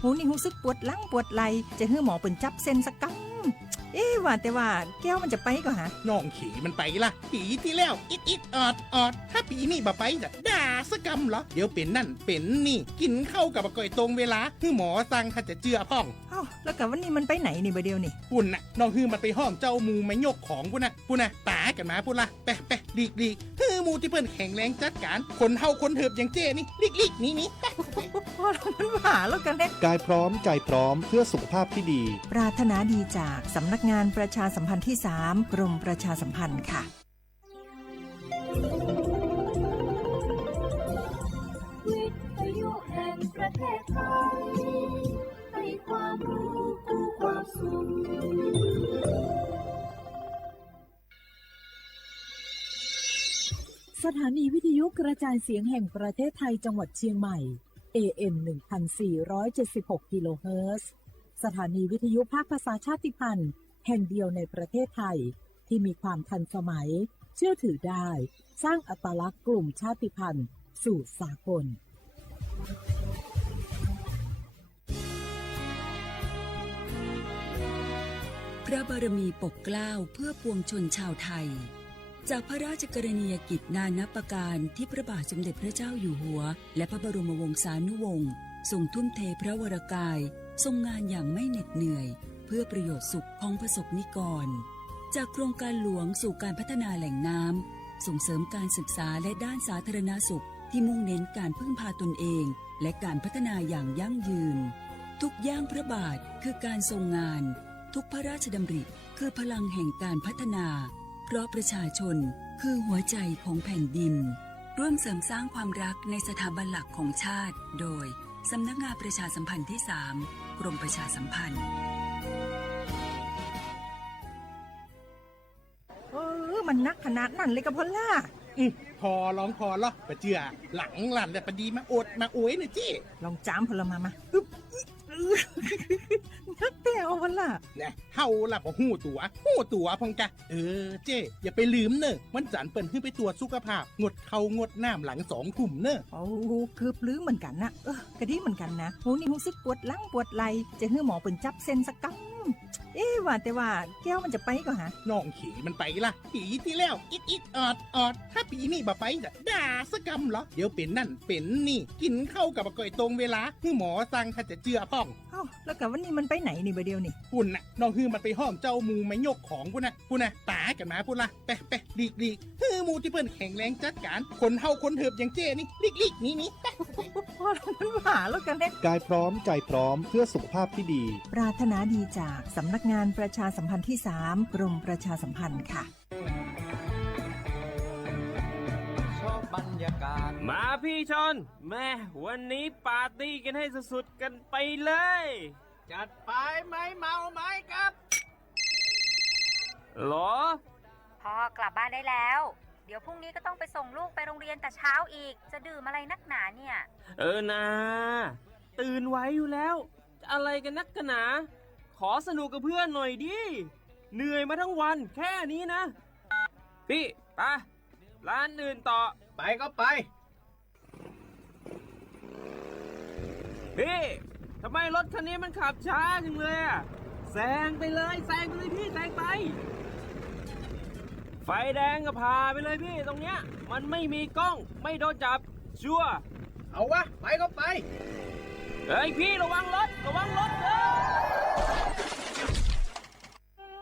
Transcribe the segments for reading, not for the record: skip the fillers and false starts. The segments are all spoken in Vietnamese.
หูนี่รู้สึกปวดหลังปวดไหล่จะให้หมอเปิ่นจับเส้นสักกำว่าแต่ว่าแก้วมันจะไปก็หาน้องขี่มันไปละปีที่แล้วอิดออดถ้าปีนี้บ่ไปจะด่าสกำเหรอเดี๋ยวเป็นนั่นเป็นนี่กินเข้ากับก่อยตรงเวลาคือหมอสั่งถ้าจะเจือพ่องแล้วกับวันนี้มันไปไหนนี่บ่เดียวนี่ปุ่นน่ะน้องฮือมันไปห้องเจ้ามูไม่ยกของปุ่นน่ะตากันมาปุ่นละไปดีฮือมูที่เพิ่นแข็งแรงจัดการคนเฮาคนเถิบอย่างเจ้นี่ลิกนี่พอมันหาแล้วกันเด้กายพร้อมใจพร้อมเพื่อสุขภาพที่ดีปรารถนาดีจากสำนักงานประชาสัมพันธ์ที่3กรมประชาสัมพันธ์ค่ะวิทยุแห่งประเทศไทยให้ความรู้คู่ความสุขสถานีวิทยุกระจายเสียงแห่งประเทศไทยจังหวัดเชียงใหม่ AM 1476 กิโลเฮิรตซ์สถานีวิทยุภาคภาษาชาติพันธุ์แห่งเดียวในประเทศไทยที่มีความทันสมัยเชื่อถือได้สร้างอัตลักษณ์กลุ่มชาติพันธุ์สู่สากลพระบารมีปกเกล้าเพื่อปวงชนชาวไทยจากพระราชกรณียกิจนานับประการที่พระบาทสมเด็จพระเจ้าอยู่หัวและพระบรมวงศานุวงศ์ทรงทุ่มเทพระวรกายทรงงานอย่างไม่เหน็ดเหนื่อยเพื่อประโยชน์สุขของประสบนิกรจากโครงการหลวงสู่การพัฒนาแหล่งน้ำส่งเสริมการศึกษาและด้านสาธารณสุขที่มุ่งเน้นการพึ่งพาตนเองและการพัฒนาอย่างยั่งยืนทุกย่างพระบาทคือการทรงงานทุกพระราชดำริคือพลังแห่งการพัฒนาเพราะประชาชนคือหัวใจของแผ่นดินร่วมเสริมสร้างความรักในสถาบันหลักของชาติโดยสำนักงานประชาสัมพันธ์ที่3กรมประชาสัมพันธ์มันนักขนาดนั้นเลยกับพอลล่าพอร้องพอเหรอปะเจือหลังหลันแต่ปะดีมาอดมาโอยนะจี้ลองจามพลมานักแต่เอาพอลล่าเนี่ยเฮาล่ะพอหู้ตัวพองกะเจ้อย่าไปลืมเนอะวันจันทร์เปิ่นขึ้นไปตรวจสุขภาพงดเข้างดน้ำหลัง2 ทุ่มเนอะเกือบลืมเหมือนกันนะกะดีเหมือนกันนะหูนี่รู้สึกปวดหลังปวดไหล่จะให้หมอเปิ่นจับเส้นสักกำว่าแต่ว่าแก้วมันจะไปก็หาน้องขี่มันไปละปีที่แล้วอิดออดถ้าปีนี้บ่ไปจะด่าสกำเหรอเดี๋ยวเป็นนั่นเป็นนี่กินเข้ากับก่อยตรงเวลาคือหมอสั่งถ้าจะเจือพ่องแล้วกับวันนี้มันไปไหนนี่บ่เดียวนี่ปุ่นน่ะน้องฮือมันไปห้องเจ้ามูไม่ยกของปุ่นน่ะตากันมาปุ่นละไปดีฮือมูที่เพิ่นแข็งแรงจัดการคนเฮาคนเถิบอย่างเจ้นี่ลิกนี่พอมันหาแล้วกันเด้กายพร้อมใจพร้อมเพื่อสุขภาพที่ดีปรารถนาดีจากสำนักงานประชาสัมพันธ์ที่3กรมประชาสัมพันธ์ค่ะบรรยากาศมาพี่ชนแม่วันนี้ปาร์ตี้กันให้สุดๆกันไปเลยจัดไปไหมเมาไหมครับหรอพ่อกลับบ้านได้แล้วเดี๋ยวพรุ่งนี้ก็ต้องไปส่งลูกไปโรงเรียนแต่เช้าอีกจะดื่มอะไรนักหนาเนี่ยนะตื่นไว้อยู่แล้วจะอะไรกันนักกันหนาขอสนุกกับเพื่อนหน่อยดิเหนื่อยมาทั้งวันแค่นี้นะพี่ไปร้านอื่นต่อไปก็ไปพี่ทำไมรถคันนี้มันขับช้าจังเลยอะแซงไปเลยพี่แซงไปไฟแดงก็พาไปเลยพี่ตรงเนี้ยมันไม่มีกล้องไม่โดนจับชัวร์เอาวะไปก็ไปเฮ้ยพี่ระวังรถ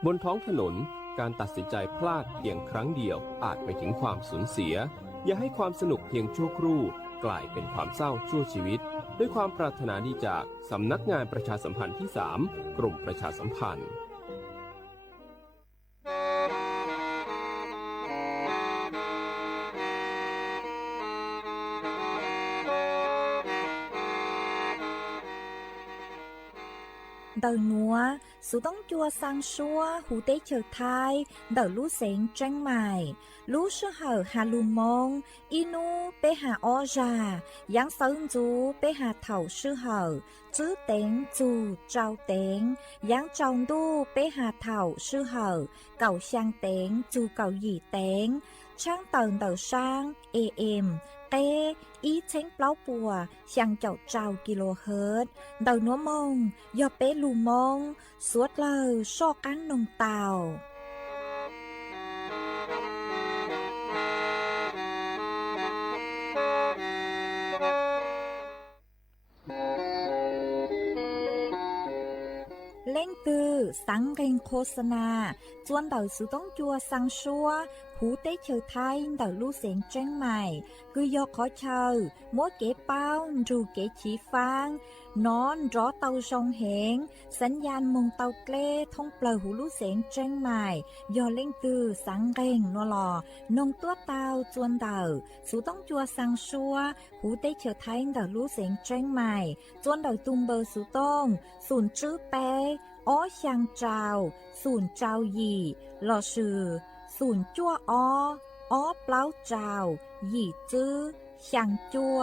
บนท้องถนนการตัดสินใจพลาดเพียงครั้งเดียวอาจไปถึงความสูญเสียอย่าให้ความสนุกเพียงชั่วครู่กลายเป็นความเศร้าชั่วชีวิตด้วยความปรารถนาดีจากสำนักงานประชาสัมพันธ์ที่3กรมประชาสัมพันธ์Đầu núa, số đông chua sang xua, hú tế chờ thai, đầu lũ xén tranh mài, lũ sư hở hà lù mông, inu bê hà o già, giáng sơn chú bê hà thảo sư hở, chứ tên chú trao tên, giáng trong đu bê hà thảo sư hở, cầu sang tên chú cầu dì tên, trang tờn tờ sang AM tê ý chênh pláu bùa sang chậu trào kHz tờ núa mông do bé lù mông suốt lờ so cán nông tàu lên từ sáng kênhโฆษณาจวนเต่าสุต้องจัวสังชัวหูเต้เชอไทยเต่าลู่เสียงแจ้งใหม่คือยอขอเชอมัวเก๋เป้ารูเก๋ฉีฟางนอนรอเต่าชงเหงสัญญาณมงเต่าเกล้ท่องเปล่าหูลู่เสียงแจ้งใหม่ยอเล่งตือสังเก่งนัวหล่อนงตัวเต่าจวนเต่าสุต้องจัวสังชัวหูเต้เชอไทยเต่าลู่เสียงแจ้งใหม่จวนเต่าตุมเบอร์สุต้องศูนย์จื้อเป้อ้อช่างเจ้าศูนย์เจ้าหยี่หล่อชื่อศูนย์จั่วอ้อเปล่าเจ้าหยี่จื้อช่างจั่ว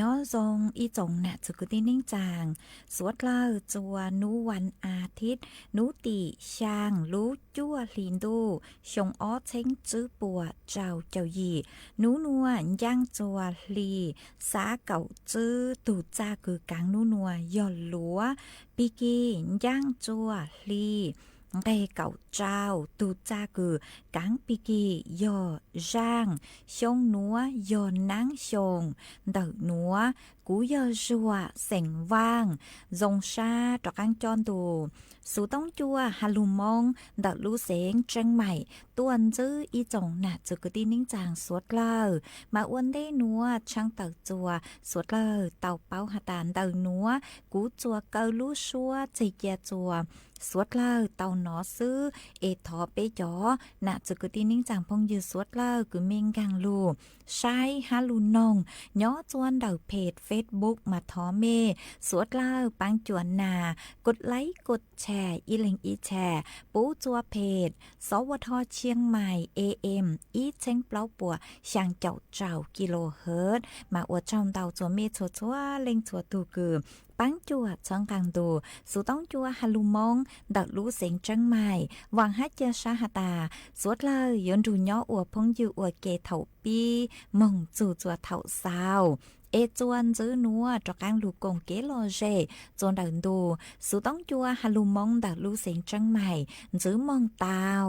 ย้อนทรงอีจงน่ะจุกตินิ่งจางสวดเล่าจัวนูวันอาทิตย์นูตีช่างรู้จั่วลินดูชงอ้อเช้งจื้อปัวเจ้าหยี่นูนัวย่างจัวลีสาเก่าจื้อตูจ้าคือกางนูนัวย่อนหลัวปีกีย่างจัวลีเกเก่าเจ้าตูจ้าคือกางปีกีย่อร่างชงนัวย่อนนางชงเดอนัวกูย่อจัวเสียงว่างจงชาตรังจอนตูสูต้องจัวฮาลุมงเดอลูเสียงเจงใหม่ตัวจื้ออีจงน่ะจุกตินิ่งจางสวดเล่ามาอ้วนได้นัวช่างเต่าจัวสวดเล่าเต่าเป้าหาตานเต่านัวกูจัวเกาลูชัวใจเกียจัวสวดเล่าเต่าหนอซื้อเอทอเปจอน่ะจุกตินิ่งจางพงยืสวดเล่าคือเมงกังลูใช้ฮาลุนงย้อจวนเดาเพจเฟซบุ๊กมาทอเมสวดเล่าปังจวนนากดไลค์กดแชร์อีเล็งอีแชร์ปูจัวเพจสวทเชียงใหม่ AM อีเช้งเปล่าปัวช่างเจ้าkHzมาอวดจอมเต่าจัวเมชัวเล็งชัวตูกือปังจัวช่องกลางดูสูต้องจัวฮาลุมงดักรู้เสียงจังใหม่วางฮัจเจชาหตาสวดเลยยนดูย่ออวดพงยูอวดเกเถาปีมงจู่จัวเถาสาวเอจวนจื้อนัวตระกังลูกกงเกโลเจจวนดังดูสูต้องจัวฮาลุมงดักรู้เสียงจังใหม่จื้อมองตาว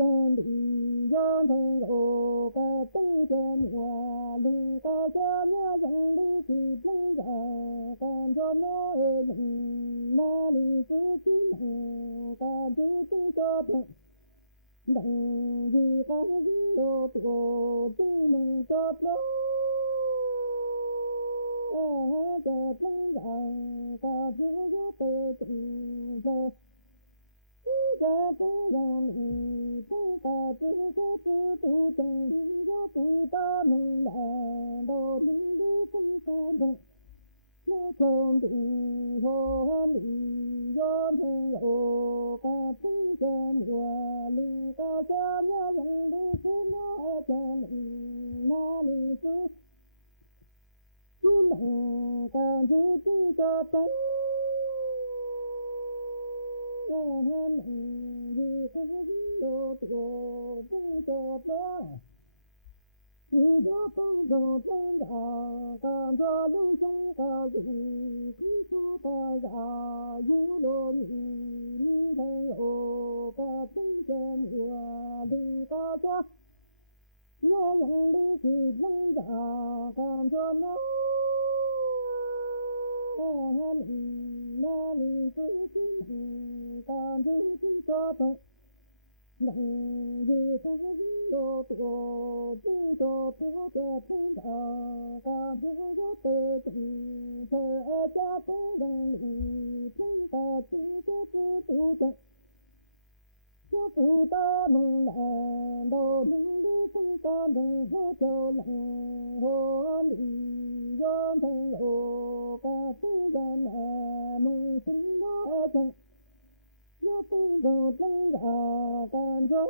cho chân đi yon thang ô ca tinh chân hòa lưng ca cha nhớ dần đi thì tinh già con cho nó nó đi cứ chín ca cứ tinh cho thằng đằng gì ca cứ đồ đồ tinh mình cho nó ca tinh già ca cứ cứ tê tinh già ca tinh già ca tinh ca tinh tinh tinh ca tinh ta mình đã đồ tinh đi tinh ca đồ nó không đi hôn đi yon thang ô ca tinh chân hòa linh ca cha nhớ dần đi cứ nó chân nó đi cứ cứ đằng ca giữ tinh cho tinh hôn đi cứ đồ đồ tinh cho đó cứ đồ đồ tinh đã con cho đúng sinh ca dù cứ su ca giả dù đồ ni thang ô ca tinh chân hòa linh ca cha nhớ dần đi thì tinh giả con cho nó nó đi cứ con giữ cho thằng đằng gì cứ đồ đồ tinh đồ cho tinh đã con giữ tê tinh thơ cha tinh đằng tinh ta tinh tu cho tu ta mình là đồ đi tinh con đừng cho châu lặng hôn đi yon thang ô ca tinh đàn mình sinh nó thằng nó tinh đồ tinh đã con dấu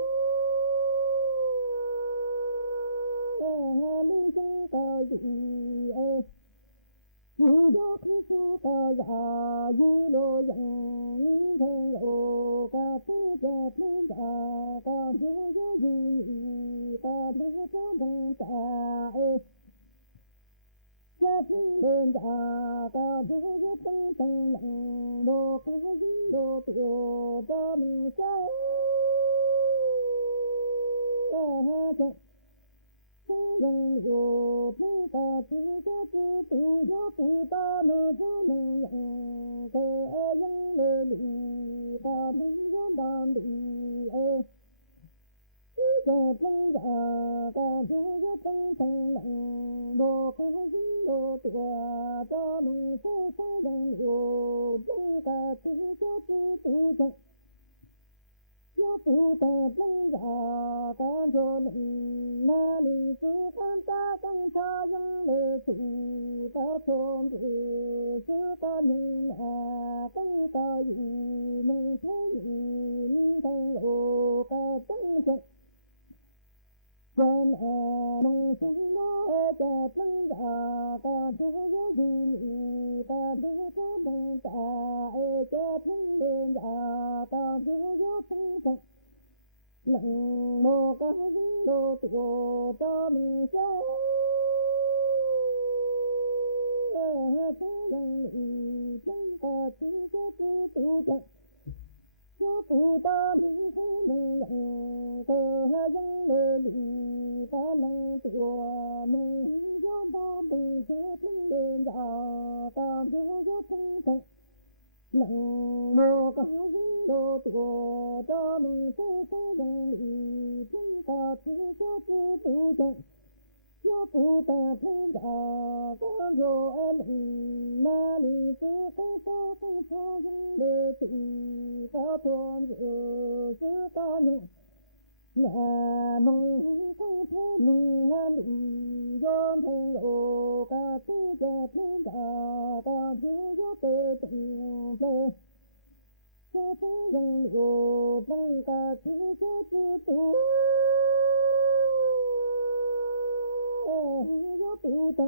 đi tinh ca gì dù đó cứ su ca giả dù đồ dặn lý thang ô ca tinh cha tinh đã con dấu gì ta đi có đừng ta cha tinh đơn già ta giữ tinh tinh lặng đồ cái đồ đồ cho mình say tinh đồ tinh ta tinh cho tinh cho tinh ta nơi cho mình lặng cơ dân nơi lì ta tinh cho đàn lì ca tinh già ca giữ tinh tinh lặng đồ cái đồ tùa cho mình say say đằng hồ tinh ca tinh cho tinh tu cho tu ta tinh già ca cho mình na đi cứ tam ta tinh ta dân lệ sự ta thôn sự ta mình là tinh ta gì mình thấy gì mình thấy ô ca tinh già chân mình sinh nó cha tinh già ta giữ gì ta giữ cho tinh ta cha tinh đơn già ta giữ tinh ta lặng mô ca đồ tổ cho mình say tinh tinh ta tinh cho tu cha cho tu ta đi mình lặng cơ dân lên đi ta năng tùa mình cho ta đi sẽ tinh đơn già ta giữ tinh ta lặng mô ca đồ tùa cho mình sẽ ta dân đi tinh ta tinh cho tu cha cho tu ta tinh già có vô em na đi cứ ta cho dân đề tì ta thôn chứ ta nụ là nụ mình đi yon thang ô ca tinh cha tinh già ta giữ tê tình tê cha tinh dân hồ tinh ca tinh cho tu tu ta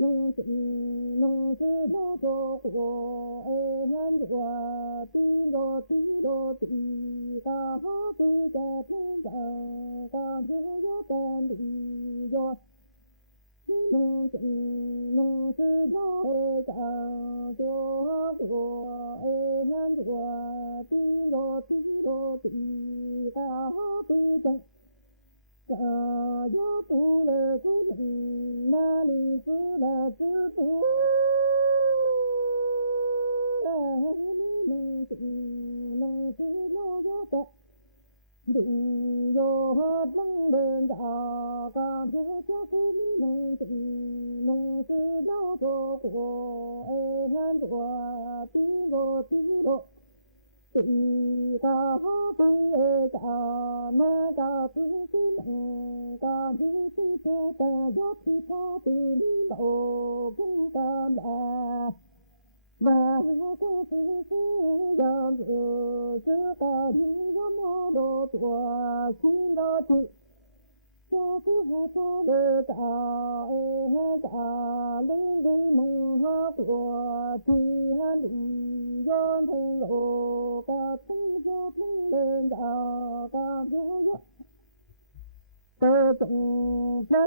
nông nông chơi đâu có han hòa tin đồ ti ca ho ti ca tinh già ca giữ tên đi do nông chơi đâu ca cho han hòa tin đồ ti ca tu chân ca yo tu le tu na li tu la tu tu la ni tu no tu lo yo ta đừng yo tăng đơn già ca yo cho tu no tu no tu lo do của han của ti go ti ca tu ca na ca tu ca tu tu ta yo tu ta tu ni lo ca la và cô tu ya yo ta ni go mo do tua chi lo tu cho tu ho tu ta ta linh linh mong ho của ti ha li yo thong lo ca tu cho tu đơn già ca yo tơ tung tơ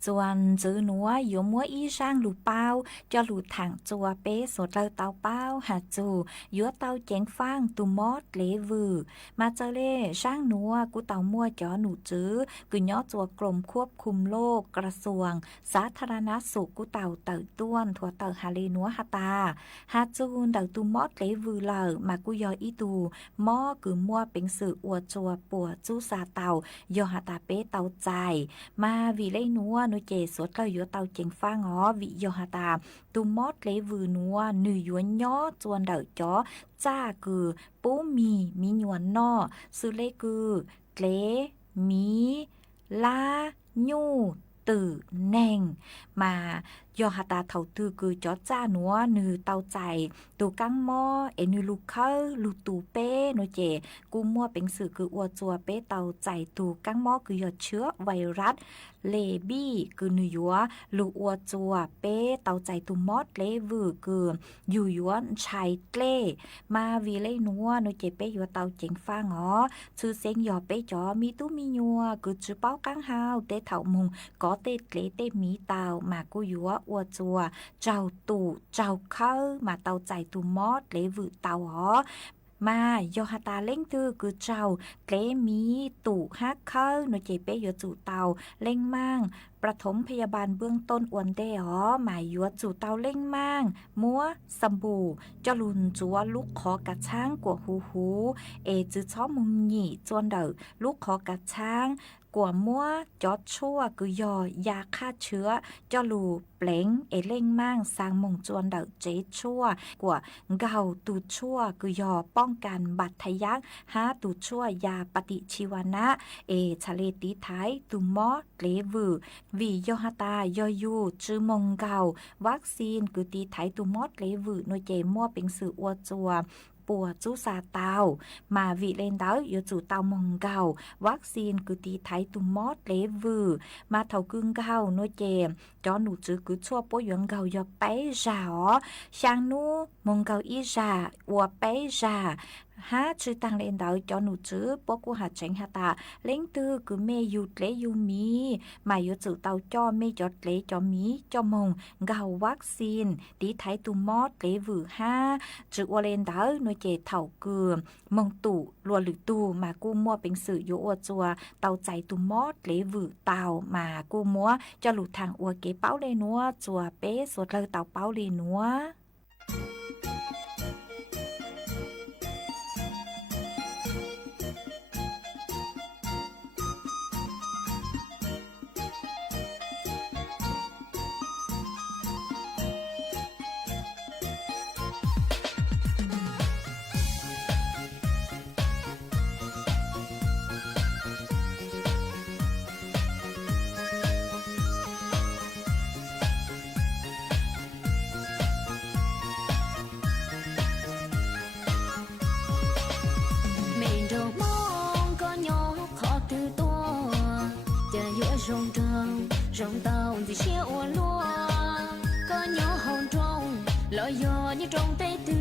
Chuan chữ núa yếu múa y sang lù bao cho lù thẳng chùa bế số trâu tàu bao hạt chù yếu tàu chén phang tù mót lễ vừ mà cho lê sang núa của tàu mua cho nụ chữ cứ nhó chùaกรมควบคุมโลกกระทรวงสาธารณสุขcủa tàu tự tuôn thuộc tàu hà lê núa hà ta hạt chù đầu tù mót lễ vừ lờ mà của do ý tù mò cứ mua bình sự ua chùa bùa chú xa tàu do hà ta bế tàu dài mà vì lấy núa nó chè suốt lời yếu tàu chèn pha ngó vị do hà ta tu mót lấy vừa núa nữ yếu nhó chuan đỡ chó cha cừ bố mì nhuận no sư lê cừ lê mí la nhu tử nèng mà do hà ta thầu tư cừ chó cha núa nữ tàu chạy tù căng mò ế nữ lù khơ lù tù bê nó chè cú mua bánh sử cừ ua chùa bê tàu chạy tù căng mò cừ yếu chứa virus lê bi cừ nữ yếu lù ua chùa bê tàu chạy tù mót lê vừ cừ dù yếu chạy lê mà vì lê núa nó chè bê yếu tàu chén pha ngó chư sen yếu bê chó mi tú mi nhua cừ chư bao căng hao tê thảo mùng có tê lê tê mi tàu mà cú yếu ua chùa trào tù trào khơ mà tàu chạy tù mót lê vừ tàu hó mà do hà ta lên tư cứ trào lê mi tù hát khơ nó chỉ bé yếu chủ tàu lên mang ประถมพยาบาลเบื้องต้นอวนเดอ๋อหมายยัวจู่เตาเล่งมั่งมัวสมบูจลุนจัวลูกขอกระช่างกว่าหูเอจื้อชอบมุงหยี่จวนเดอลูกขอกระช่างกว่ามัวจอดชั่วคือยอยาฆ่าเชื้อจอลูเปล่งเอเล่งมั่งสร้างมงจวนเดอเจชั่วกว่าเกาตูชั่วคือยอป้องกันบัดทะยักหาตูชั่วยาปฏิชีวนะเอชะเลตีท้ายตูมอเลวือvì do hà ta do yu chư mong gạo vaccine cứ tí thái tu mót lấy vự nuôi chè mua bình sự ua chùa bùa chú xa tàu mà vị lên đó yếu chủ tàu mong gạo vaccine cứ tí thái tu mót lấy vự mà thầu cưng gạo nuôi chè cho nụ chữ cứ chua bố yuan gạo do bé rào sang nu mong gạo y rà ua bé rà ha chữ tăng lên đầu cho nụ chữ bố của hạt tránh hạt ta lên tư cứ mê yu lễ yu mi mà yu chữ tàu cho mê cho lễ cho mi cho mông gạo vaccine tí thái tu mót lễ vử ha chữ ô lên đầu nuôi chè thảo cừa mông tủ lùa lử tu mà cô mua bình sử yu ô chùa tàu chạy tu mót lễ vử tàu mà cô mua cho lụt thằng ô kế báo lên núa chùa bé sốt lơ tàu báo lên núa rồng tàu thì chia ô lúa có nhỏ hồng trong lỡ gió như trong tay tư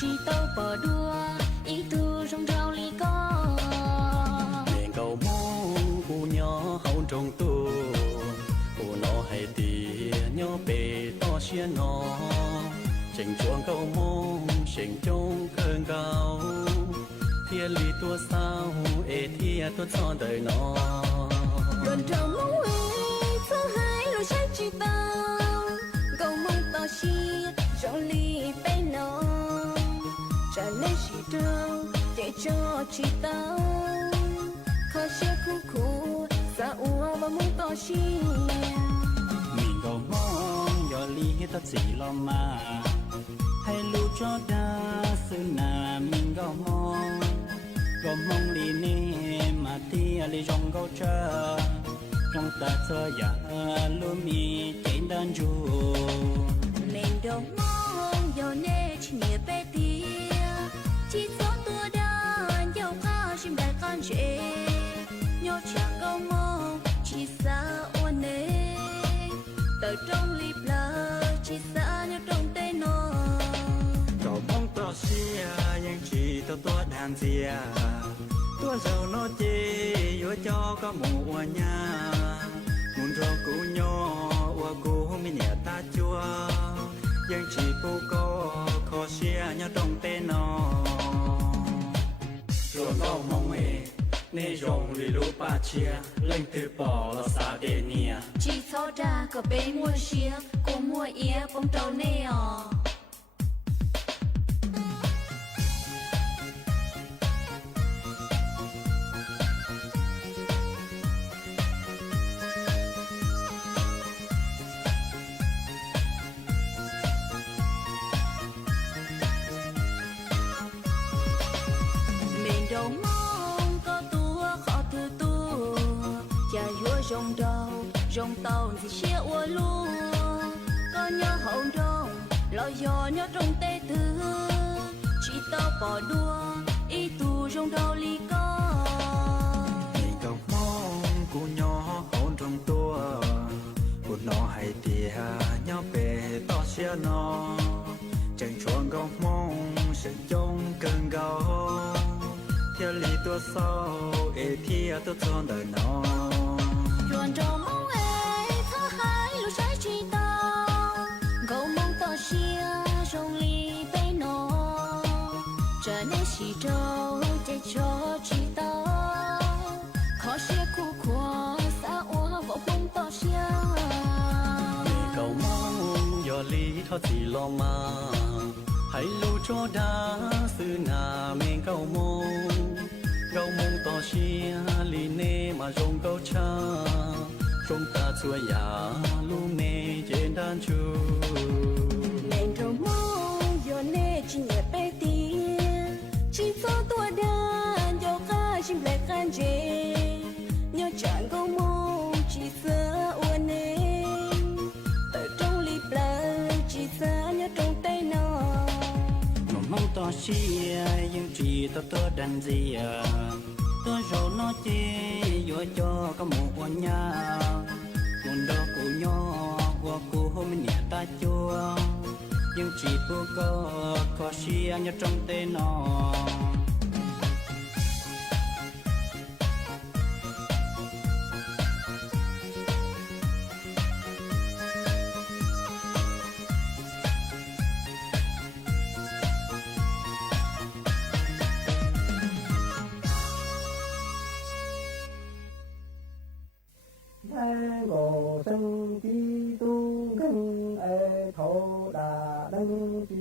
chỉ tàu bờ đua ý tư rong rau ly có đèn cầu mong cu nhỏ hồng trong tu cu nó hay tì nhỏ bể to xia nó chỉnh chuông cầu mong chỉnh trong cơn cao thiên lý tua sao ê thiên tua cho đời nó gần trâu mong ấy thứ hai lối trái chỉ tao cầu mong tao chi cho ly bên nó trả nên chỉ trâu để cho chỉ tao khó chia khu khu xa ua và mong tao chi mình cầu mong giờ ly ta chỉ lo mà hay lưu cho đa sự nào mình cầu mong ly nè mà tia ly trong câu chờ trong ta cho ya lu mi trên đàn du mình đâu mong giờ nè chỉ nhẹ bé tia chỉ số tua đàn dâu cao chim đại con trẻ nhớ chẳng câu mong chỉ xa ôn nè từ trong lip lờ chỉ xa nhớ trong tay nó cầu mong to xia nhưng chỉ tua đàn xia tua giàu nó chê vô cho có mùa nhà muốn cho cũ nhỏ qua cũ mình nhẹ ta chua nhưng chỉ phụ có khó xia nhớ trong tên nó rồi có mong mẹ nê rong lì lũ ba chia lên từ bỏ là xa đề nia chỉ thọ ra có bé mua xia cô mua ia bông trâu nè à đâu mong có tua khó từ tu cha vua rong tàu thì chia ua lu có nhớ hậu rong lo gió nhớ trong tay tư chỉ tao bỏ đua ý tu rong đâu ly có mình cầu mong cu nhỏ hậu trong tua cu nó hay tia nhớ về to xia nó chẳng chuông cầu mong sẽ trong cơn gạo theo lý tua sau ê thia tua tròn đời nó ruộng trâu mong ấy thứ hai lối trái chỉ tao cầu mong tao chia rong ly bay nó trở nên chỉ trâu để cho chỉ tao khó chia khu khua xa ua vỗ mong tao chia cầu mong giờ lý thoát gì lo mà hãy lưu cho đá sự nào mình cầu mong to xia li nê mà rong câu cha rong ta chua ya lu nê trên đàn chu mình cầu mong giờ nê chỉ nhẹ bé tia chỉ số tua đàn dâu ca chim lệ can dê nhớ chẳng cầu mong chỉ sơ uốn nê từ trong lip lờ chỉ xa nhớ trong tay nó mong to xia nhưng chỉ to đàn gì tôi rồi nó chê vô cho có một nhà muốn đâu cụ nhỏ qua cụ hôm nhẹ ta chua nhưng chỉ bu có xia nhớ trong tên nó ngộ sinh chi tu kinh e thổ đà đăng chi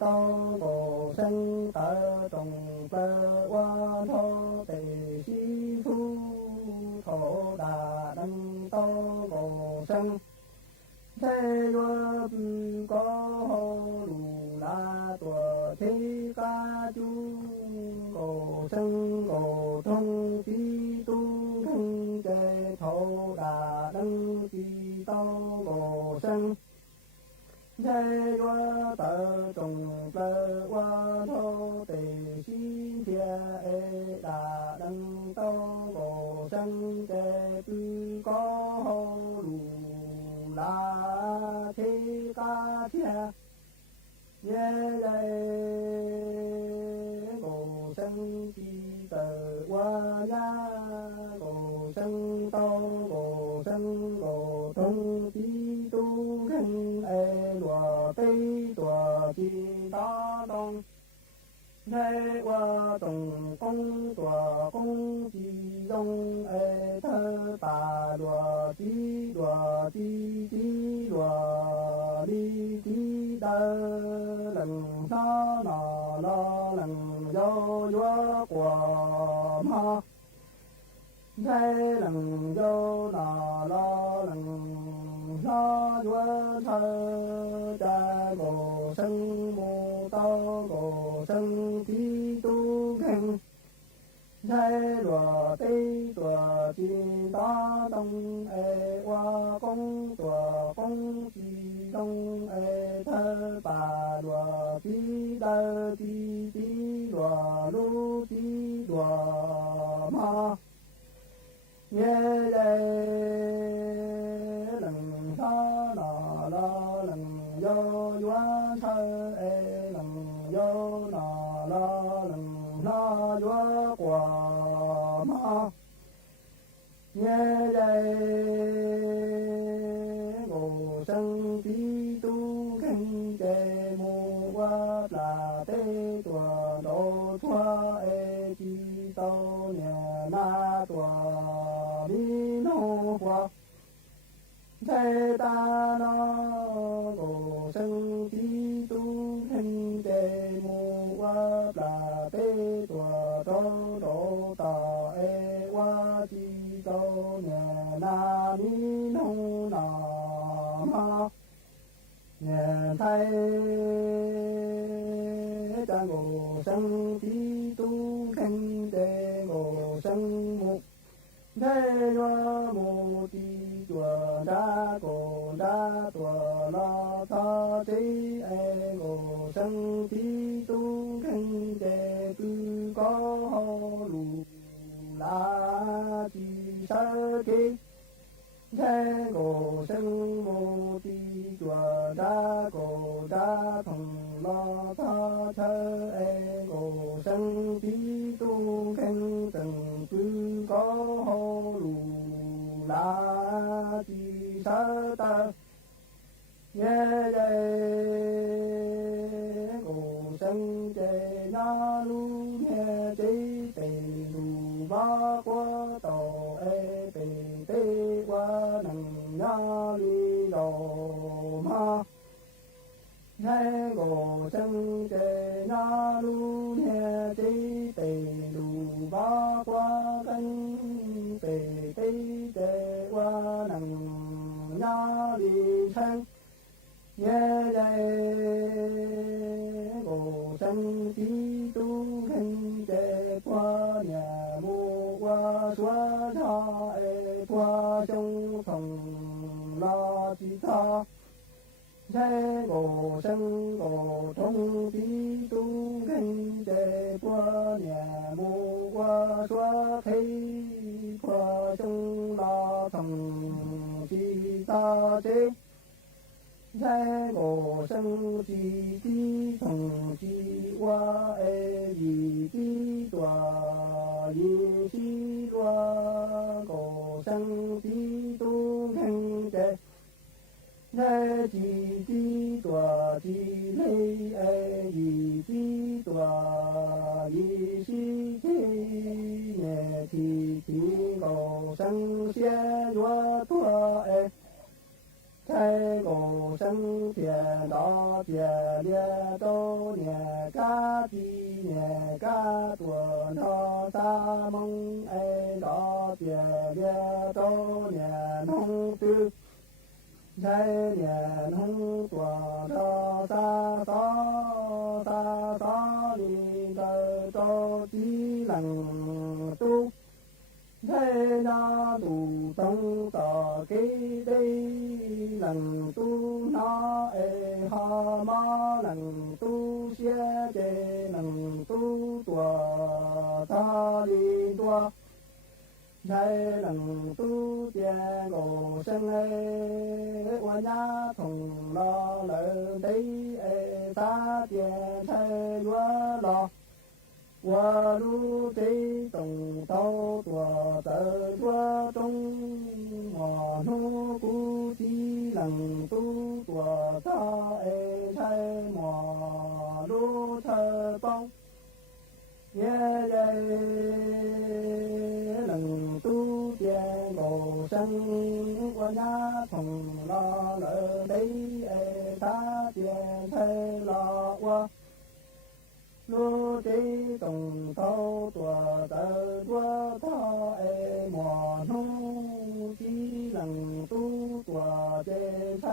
to ngộ sinh tơ trùng cơ qua thô tề si thu thổ đà đăng to ngộ sinh thế vua có hồ lù la tua thế ca chu ngộ sinh ngộ thông chi tu kinh chế thổ đà đăng chi to ngộ sinh thế vua tơ trùng cơ qua thô tề si thiên e đà đăng to ngộ sinh chế tu có hồ lù la thế ca thiên ye ngộ sinh chi tờ qua ya ngộ sinh to ngộ sinh ngộ thông chi tu kinh e lùa tây tùa chi ta đông thế qua tùng công tùa công chi dông e thơ tà lùa chi lùa đi chi đơ lần sa nọ lo lần do vua của ma thế lần do nọ lo lần do vua thơ cha ngộ sinh mô tao ngộ sinh chi tu kinh thế lùa tây tùa chi ta đông e qua công tùa công chi đông e thơ bà lùa chi đơ chi lùa lu chi lùa ma nghe đây lần sa nọ lo lần do vua thơ e lần do nọ lo lần lo vua của ma nghe đây ngộ sinh tí tu kinh chế mù qua là tê tùa đô thoa e chi tâu nhà na tùa đi nô qua thế ta nó ngộ sinh tí tu kinh chế mù qua là tê tùa đô đô tà e qua chi tâu nhà na ni nô na ma nhà thay cha ngộ sinh tí tu kinh đề ngộ sinh mục thế hoa mô ti chùa đa cổ đa tùa lo tha tí e ngộ sinh tí tu kinh đề tư có hồ lù la chi sơ ki thế ngộ sinh mô ti chùa đa cổ đa thùng lo tha thơ e ngộ sinh tí tu kinh từng tư có hồ lù la chi sơ tơ nghe đây ngộ sinh chế na lu nghe chế tề lù ba qua tổ e tề tê qua nằng nha li đồ ma nghe ngộ sinh chế na lu nghe chế tề lù ba qua canh tề tê tê qua nằng nha li sang nghe đây ngộ sinh tí tu kinh chế qua nhà mua qua xóa tha e qua trong phòng lo chi tha thế ngộ sinh ngộ thông tí tu kinh chế qua nhà mua qua xóa thấy qua trong lo phòng chi ta chế 在我生之地从之我的日子多，因是我生之都肯在，在之地多之内的日子多，因是这年天天我生些我多的。在我生天到天列都年嘎地年嘎多到大梦哎到天列都年通知，在年通多到大里的都只能都。在那路灯的给的能都那哎哈嘛能都些的能都多大里多，在能都点个生哎我家从老人的哎大点才热闹。我路这东道多得多中，我路估计能都多大哎才我路车帮，也能都点我生我家从老了的哎大点才老我。路这东道多得多大哎，莫弄只能都多这才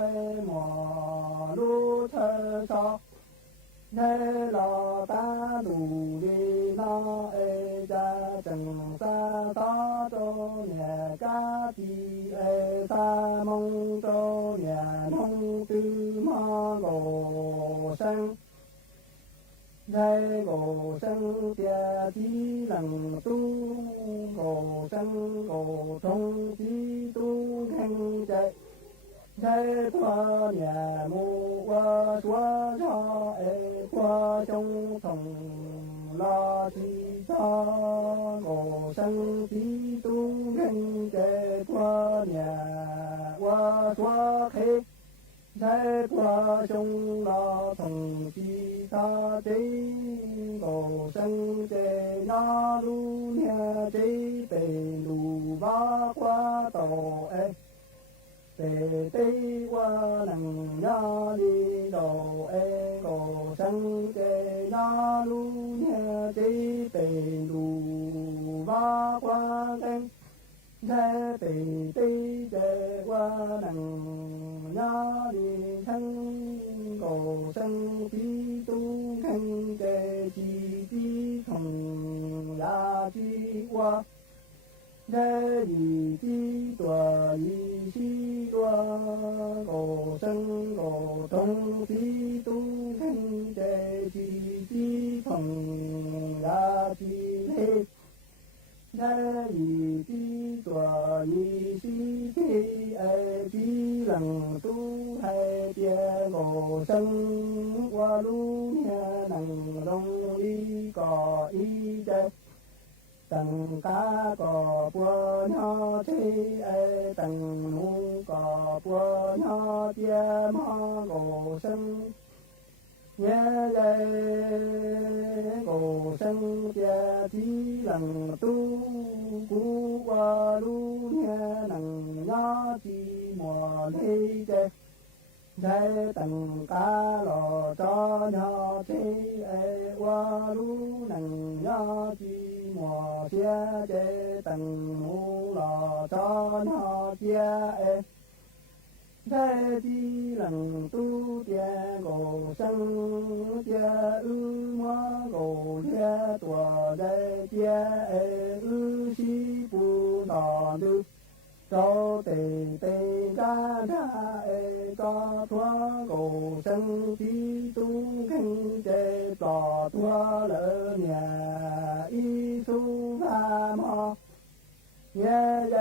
莫路车上，那老大路里那哎家正三大周年家的哎大梦周年通知马路上。在我生的地能都，我生我从地都肯在，在多年母我说着哎，我兄从拉起他，我生地都肯在多年我说嘿。在我兄老从其他这个生在那路年这北路八卦道哎，北北我能呀里道哎，个生在那路年这北路八卦灯。在北北的我能呀里成个生的都肯在自己从呀去我，在一的多一西多个生个东西都肯在自己从呀去嘿。在一地多一西地哎，地能都还别个生我路面能容易个一在，等嘎个波鸟车哎，等路个波鸟爹妈个生。也在我生的地能都古我路面能呀寂寞累的，在等嘎了着鸟车哎，我路能呀寂寞些的等路了着鸟街哎。在地能都点我生的我也多在点西不到的，找得干哎找托我生的都肯在找托了年一出发嘛。也在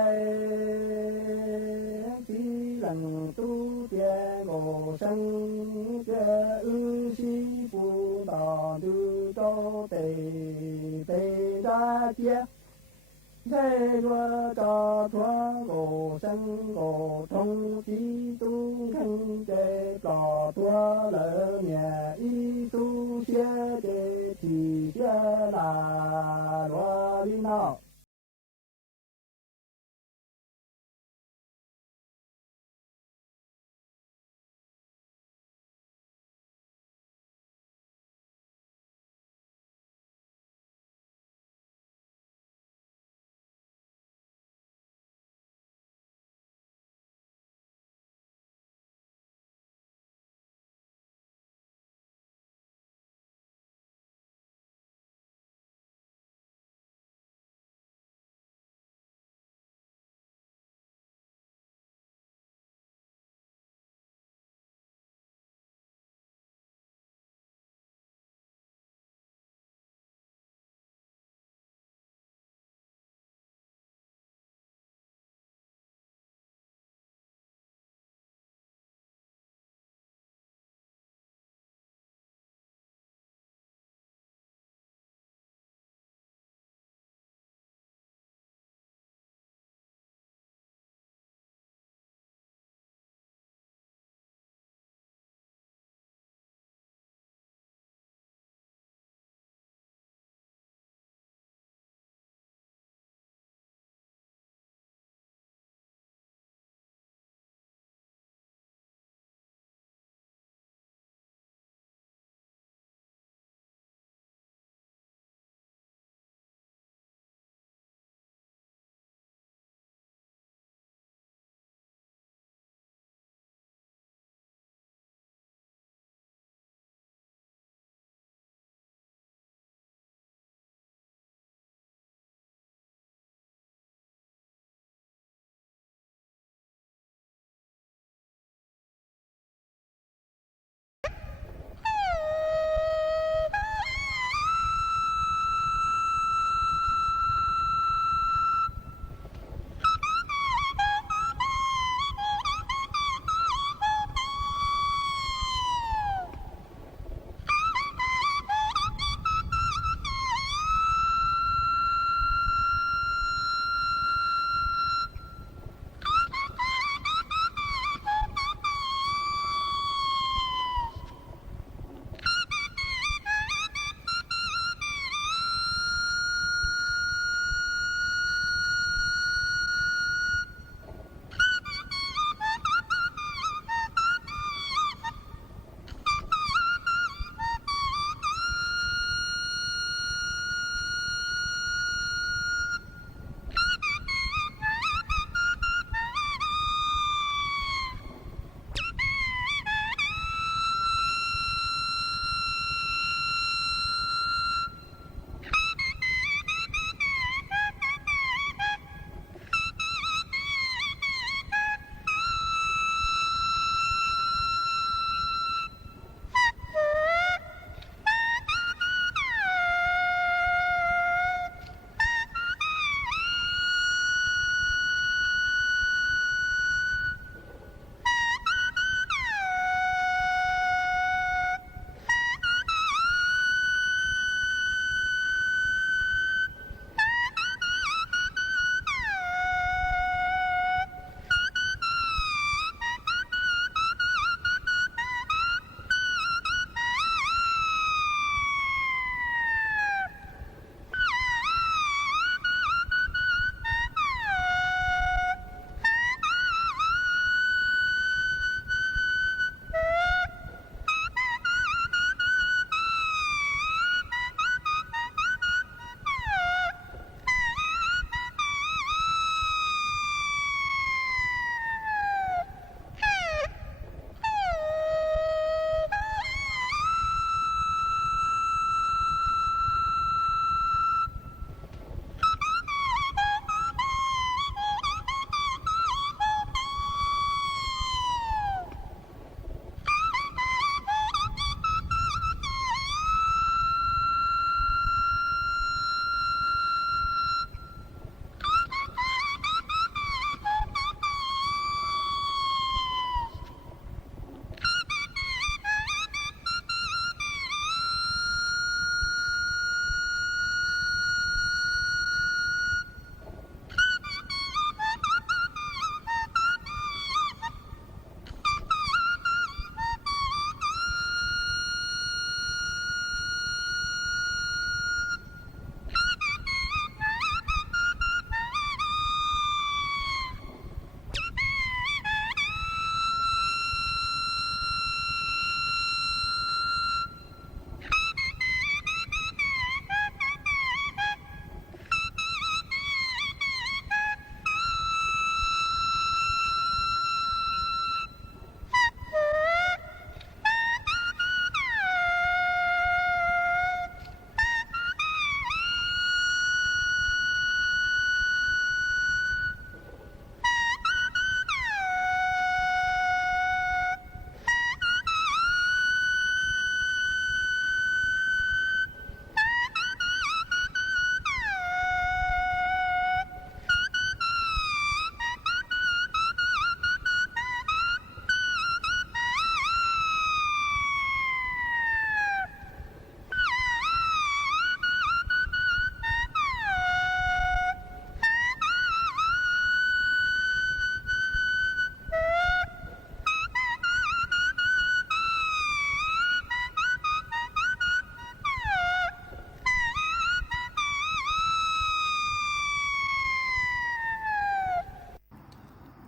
地人能度别我生这日西不到就到得大街。thế đua cho thua gỗ sân gỗ thông chí tu khăn chê cỏ thua lỡ nhà y tu xe chê chỉ xe là đua đi nào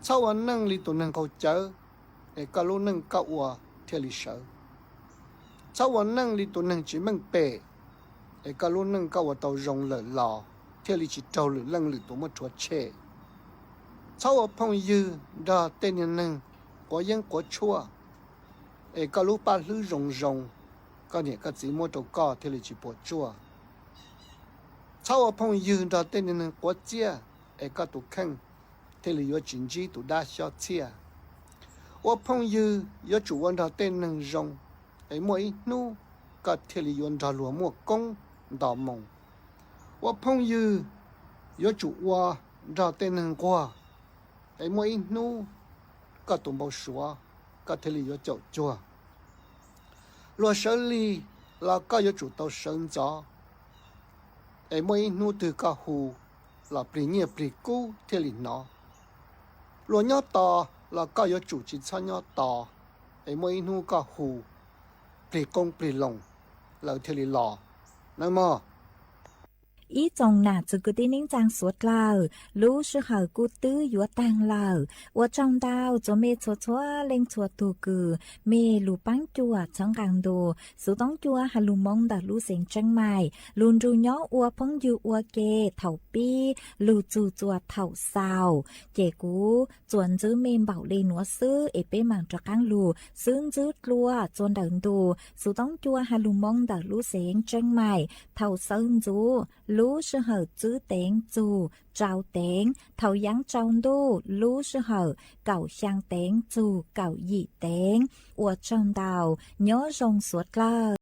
sau anh nâng li tụ nâng câu chớ để cả lũ nâng cậu ua theo li sợ sau anh nâng li tụ nâng chỉ mang bể để cả lũ nâng cậu ua tàu rồng lở lò theo li chỉ trâu lửa lăng lửa tụ mất chuột chê sau ở phong dư đa tên nhân nâng có dân có chua để cả lũ ba lư rồng rồng có những cái gì mua trâu co theo li chỉ bỏ chua sau ở phong dư đa tên nhân nâng có chia để cả tụ khăn thế là do chính trị tụ đa xóa chia, ở phong dư do chủ quan đào tên nâng rong, ấy mỗi nu có thế là do đào lúa mua công đào mông, ở phong dư do chủ qua đào tên nâng qua, ấy mỗi nu có tụ bao xóa có thế là do chậu chua, lúa xử lý là có do chủ tàu sơn gió, ấy mỗi nu từ cả hồ là bì nhẹ bì cũ thế là nó lúa nhỏ to là có yếu chủ chỉ cho nhỏ to ấy mỗi nu có hù bì công bì lồng là thế là lò nè mà 一种哪这个的人长说了，路是好古都有当了，我长到做没错错零错多个，没路帮助啊长港多，苏当助啊还路蒙的路线真卖，路住nhỏ我朋友我给头逼，路住做头少，结果转子面保利挪斯也被忙着港路，孙子路转等多，苏当助还路蒙的路线真卖，头孙子。lú sư hở chữ tiếng dù trao tiếng thầu giáng trong đu lú sư hở cậu sang tiếng dù cậu dị tiếng của trong đào nhớ rong suốt lờ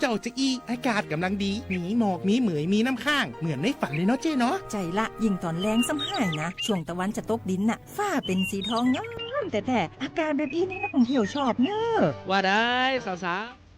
เจ้าจะอีอากาศกำลังดีมีหมอกมีเหมยมีน้ำข้างเหมือนในฝันเลยเนาะเจ้เนาะ ใจละยิ่งตอนแรงซ้ำหายนะช่วงตะวันจะตกดินน่ะฟ้าเป็นสีทองงามแต่อากาศแบบนี้นี่นักท่องเที่ยวชอบเนอะ ว่าได้สาวๆ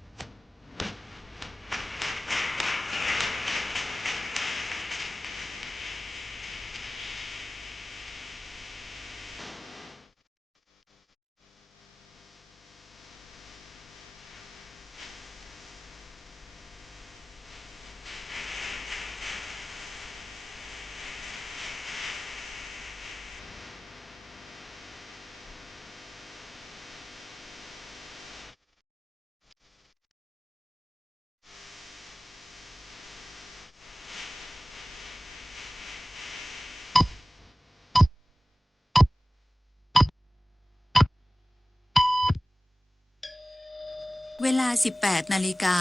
เวลา 18 นาฬิกา